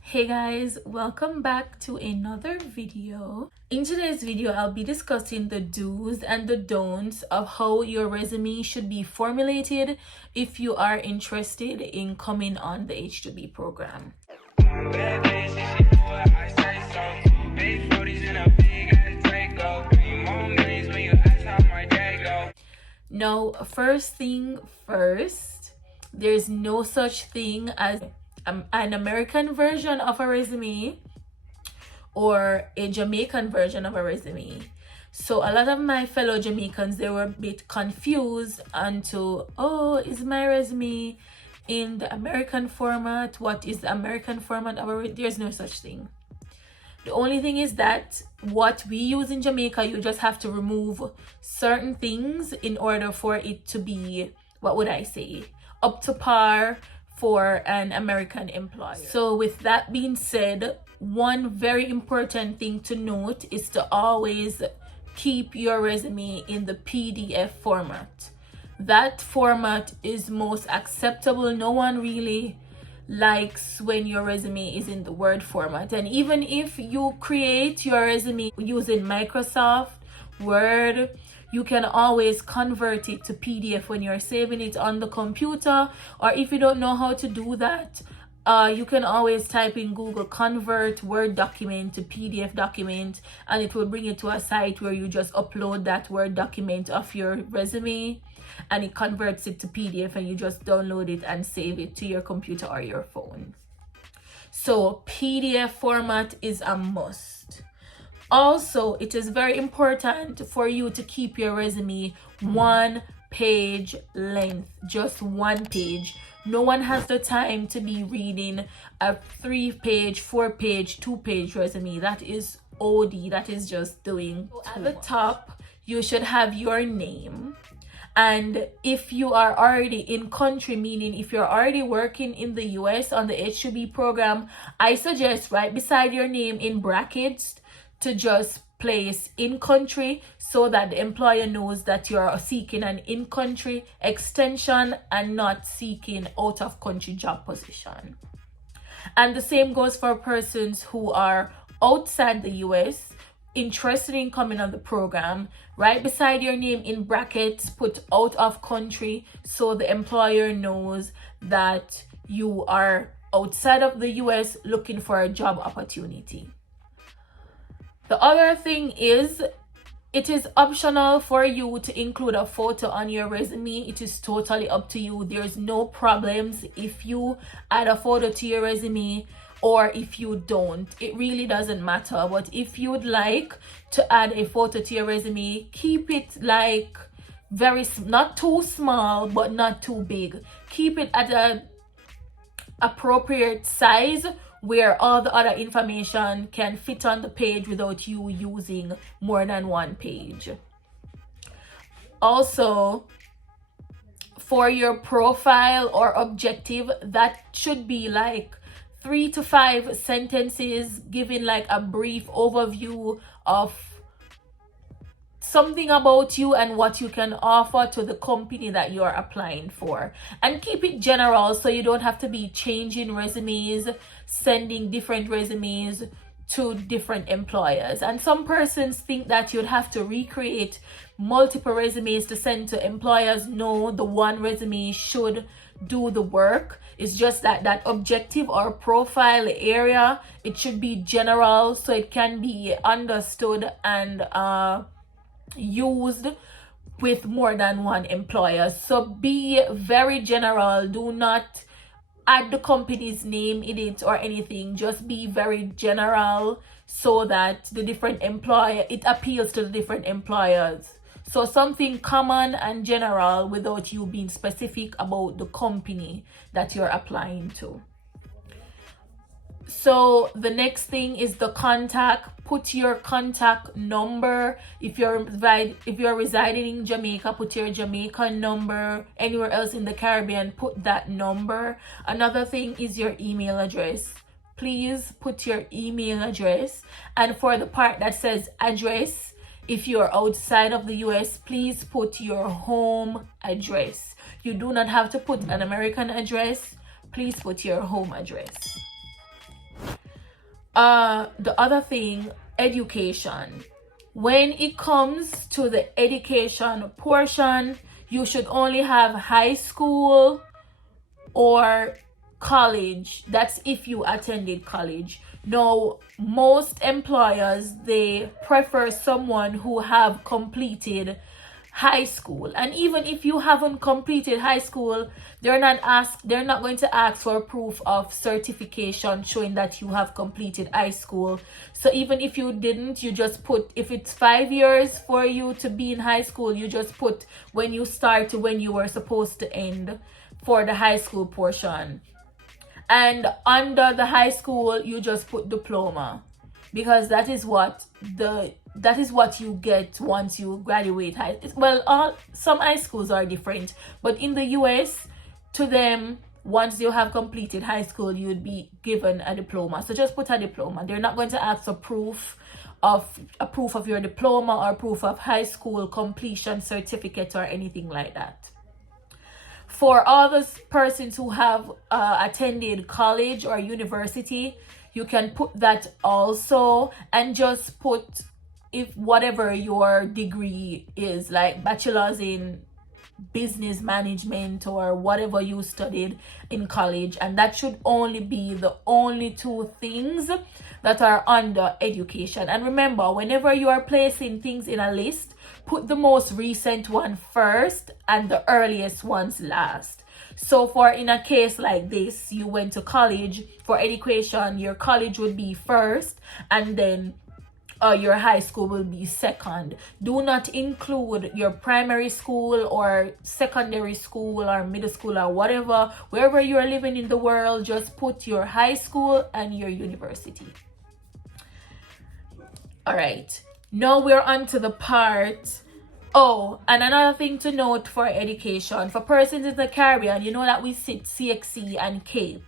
Hey guys, welcome back to another video. In today's video, I'll be discussing the do's and the don'ts of how your resume should be formulated if you are interested in coming on the H2B program. Now, first thing first, there's no such thing as an American version of a resume or a Jamaican version of a resume. So a lot of my fellow Jamaicans, they were a bit confused onto, oh, is my resume in the American format? What is the American format of a resume? There's no such thing. The only thing is that what we use in Jamaica, you just have to remove certain things in order for it to be, what would I say, up to par for an American employer. So with that being said, one very important thing to note is to always keep your resume in the PDF format. That format is most acceptable. No one really likes when your resume is in the Word format. And even if you create your resume using Microsoft Word, you can always convert it to PDF when you're saving it on the computer. Or if you don't know how to do that, you can always type in Google convert Word document to PDF document, and it will bring you to a site where you just upload that Word document of your resume and it converts it to PDF, and you just download it and save it to your computer or your phone. So PDF format is a must. Also, it is very important for you to keep your resume 1 page length, just 1 page. No one has the time to be reading a 3-page, 4-page, 2-page resume. That is OD. That is just doing too much. At the top, you should have your name. And if you are already in country, meaning if you're already working in the US on the H2B program, I suggest right beside your name in brackets to just place in country, so that the employer knows that you're seeking an in-country extension and not seeking out-of-country job position. And the same goes for persons who are outside the US interested in coming on the program. Right beside your name in brackets, put out of country, so the employer knows that you are outside of the US looking for a job opportunity. The other thing is, it is optional for you to include a photo on your resume. It is totally up to you. There's no problems if you add a photo to your resume or if you don't. It really doesn't matter. But if you'd like to add a photo to your resume, keep it like not too small but not too big. Keep it at an appropriate size where all the other information can fit on the page without you using more than 1 page. Also, for your profile or objective, that should be like 3 to 5 sentences giving like a brief overview of something about you and what you can offer to the company that you're applying for. And keep it general, so you don't have to be changing resumes, sending different resumes to different employers. And some persons think that you'd have to recreate multiple resumes to send to employers. No, the one resume should do the work. It's just that objective or profile area, it should be general so it can be understood and used with more than one employer. So be very general. Do not add the company's name in it or anything. Just be very general so that the different employer, it appeals to the different employers. So something common and general without you being specific about the company that you're applying to. So the next thing is the contact. Put your contact number. If you're residing in Jamaica, put your Jamaican number. Anywhere else in the Caribbean, put that number. Another thing is your email address. Please put your email address. And for the part that says address, if you're outside of the US, please put your home address. You do not have to put an American address. Please put your home address. The other thing, education. When it comes to the education portion, you should only have high school or college. That's if you attended college. Now, most employers, they prefer someone who have completed high school. And even if you haven't completed high school, they're not going to ask for proof of certification showing that you have completed high school. So even if you didn't, you just put, if it's 5 years for you to be in high school, you just put when you start to when you were supposed to end for the high school portion. And under the high school, you just put diploma, because that is what you get once you graduate some high schools are different, but in the US, to them, once you have completed high school, you would be given a diploma. So just put a diploma. They're not going to ask for proof of your diploma or proof of high school completion certificate or anything like that. For all those persons who have attended college or university, you can put that also, and just put if whatever your degree is, like bachelor's in business management or whatever you studied in college, and that should only be the only two things that are under education. And remember, whenever you are placing things in a list, put the most recent one first and the earliest ones last. So for in a case like this, you went to college, for education, your college would be first, and then your high school will be second. Do not include your primary school or secondary school or middle school or whatever. Wherever you are living in the world, just put your high school and your university. All right, now we're on to the part. Oh, and another thing to note for education, for persons in the Caribbean, you know that we sit CXC and Cape.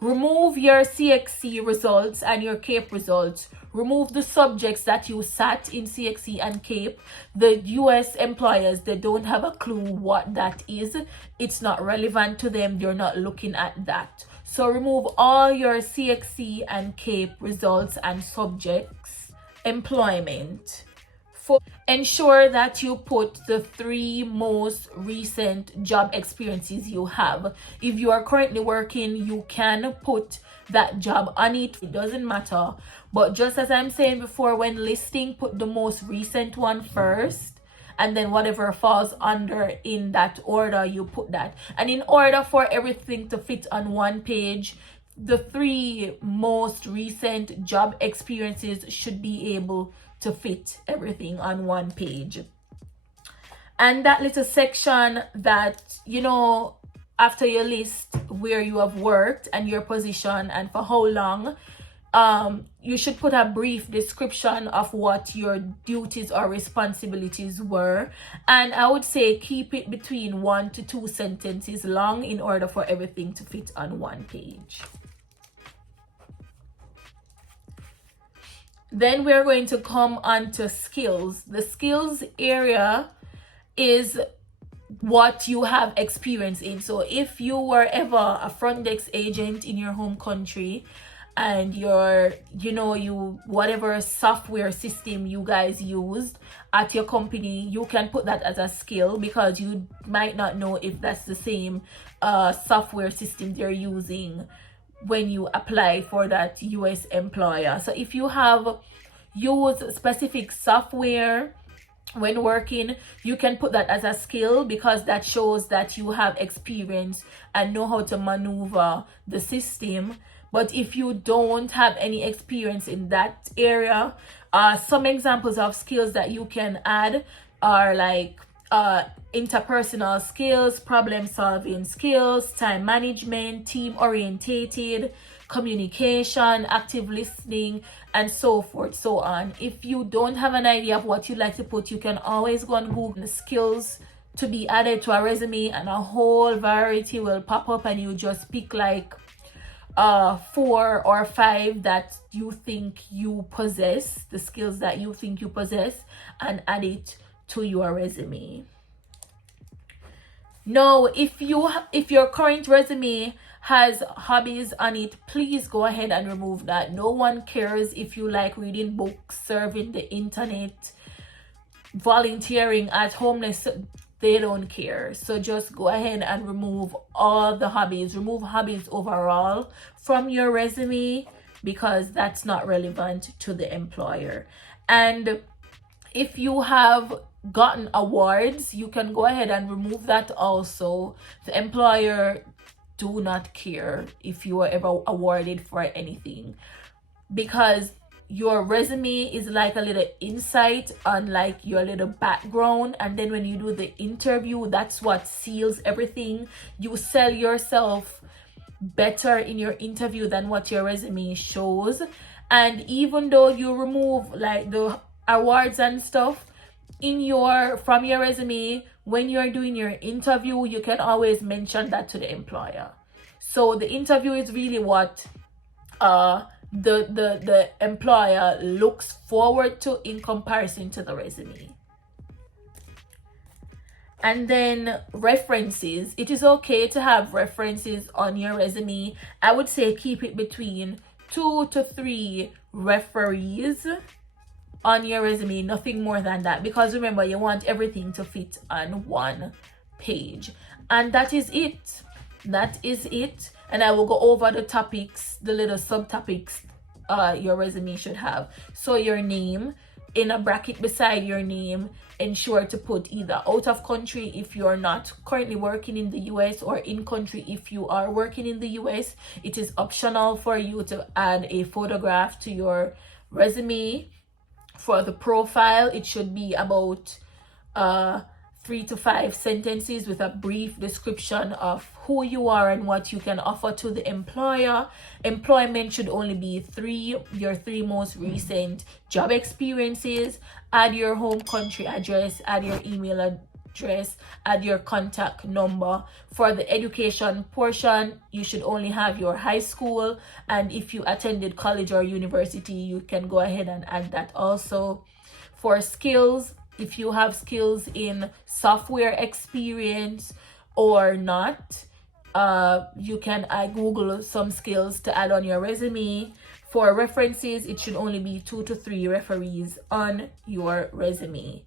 Remove your CXC results and your Cape results. Remove the subjects that you sat in CXC and Cape. The US employers, they don't have a clue what that is. It's not relevant to them. They're not looking at that. So remove all your CXC and Cape results and subjects. Employment. Ensure that you put the 3 most recent job experiences you have. If you are currently working, you can put that job on it. It doesn't matter. But just as I'm saying before, when listing, put the most recent one first, and then whatever falls under in that order, you put that. And in order for everything to fit on one page, the 3 most recent job experiences should be able to fit everything on one page. And that little section that, you know, after your list where you have worked and your position and for how long, you should put a brief description of what your duties or responsibilities were. And I would say keep it between 1 to 2 sentences long in order for everything to fit on one page. Then we're going to come on to skills. The skills area is what you have experience in. So if you were ever a front desk agent in your home country and whatever software system you guys used at your company, you can put that as a skill, because you might not know if that's the same software system they're using when you apply for that US employer. So if you have used specific software when working, you can put that as a skill, because that shows that you have experience and know how to maneuver the system. But if you don't have any experience in that area, some examples of skills that you can add are like interpersonal skills, problem solving skills, time management, team orientated, communication, active listening, and so forth, so on. If you don't have an idea of what you'd like to put, you can always go on Google the skills to be added to a resume, and a whole variety will pop up, and you just pick like 4 or 5 that you think you possess, the skills that you think you possess, and add it to your resume. Now, if your current resume has hobbies on it, please go ahead and remove that. No one cares if you like reading books, surfing the internet, volunteering at homeless. They don't care. So just go ahead and remove all the hobbies. Remove hobbies overall from your resume, because that's not relevant to the employer. And if you have gotten awards, you can go ahead and remove that also. The employer do not care if you were ever awarded for anything, because your resume is like a little insight on like your little background, and then when you do the interview, that's what seals everything. You sell yourself better in your interview than what your resume shows. And even though you remove like the awards and stuff from your resume, when you're doing your interview, you can always mention that to the employer. So the interview is really what the employer looks forward to in comparison to the resume. And then references. It is okay to have references on your resume. I would say keep it between 2 to 3 referees on your resume, nothing more than that, because remember, you want everything to fit on one page. And that is it. And I will go over the topics, the little subtopics your resume should have. So your name, in a bracket beside your name, ensure to put either out of country if you're not currently working in the US, or in country if you are working in the US. It is optional for you to add a photograph to your resume. For the profile, it should be about 3 to 5 sentences with a brief description of who you are and what you can offer to the employer. Employment should only be your 3 most recent job experiences. Add your home country address, add your email address, add your contact number. For the education portion, you should only have your high school, and if you attended college or university, you can go ahead and add that also. For skills, if you have skills in software experience or not, you can Google some skills to add on your resume. For references, it should only be 2 to 3 referees on your resume.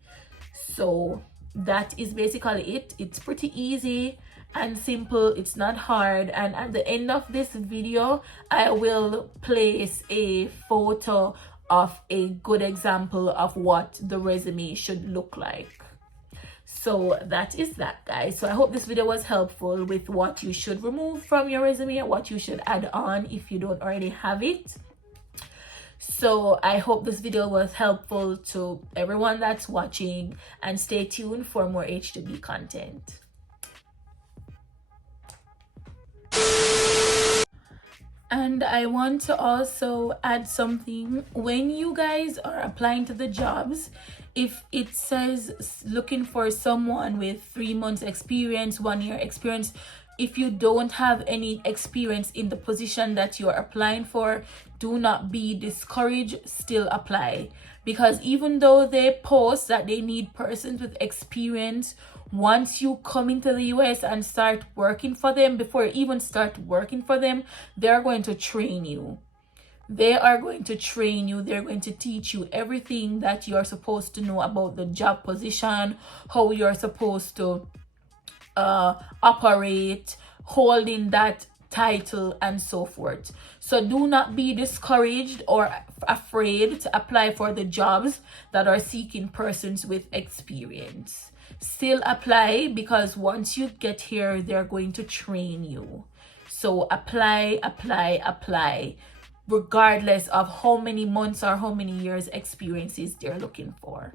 So that is basically it. It's pretty easy and simple. It's not hard. And at the end of this video, I will place a photo of a good example of what the resume should look like. So that is that, guys. So I hope this video was helpful with what you should remove from your resume and what you should add on if you don't already have it. So I hope this video was helpful to everyone that's watching, and stay tuned for more H2B content. And I want to also add something. When you guys are applying to the jobs, if it says looking for someone with 3 months experience, 1 year experience, if you don't have any experience in the position that you're applying for, do not be discouraged, still apply. Because even though they post that they need persons with experience, once you come into the US and start working for them, before you even start working for them, they're going to train you. They're going to teach you everything that you're supposed to know about the job position, how you're supposed to operate, holding that title, and so forth. So do not be discouraged or afraid to apply for the jobs that are seeking persons with experience. Still apply, because once you get here, they're going to train you. So apply, regardless of how many months or how many years experiences they're looking for.